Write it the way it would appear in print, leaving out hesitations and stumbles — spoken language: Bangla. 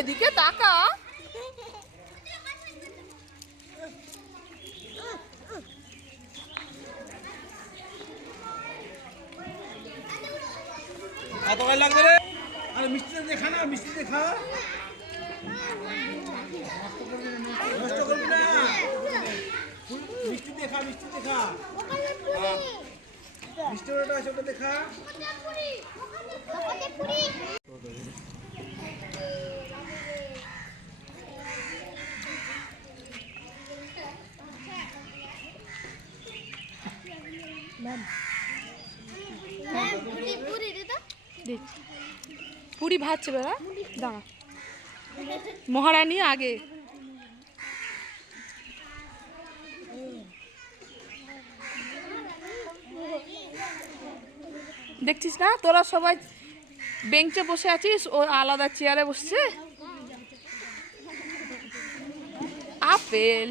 এদিকে তাকা। লাগবে রে। আরে মিষ্টি দেখা না, মিষ্টি দেখা। নষ্ট করবি না, মিষ্টি দেখা, মিষ্টি দেখা। মিষ্টি ওটা আছে, ওটা দেখা। পুরি ভাজছে বেড়া, দাঁড়া। মহারানী আগে। দেখছিস না তোরা সবাই বেঞ্চে বসে আছিস, ও আলাদা চেয়ারে বসছে। আপেল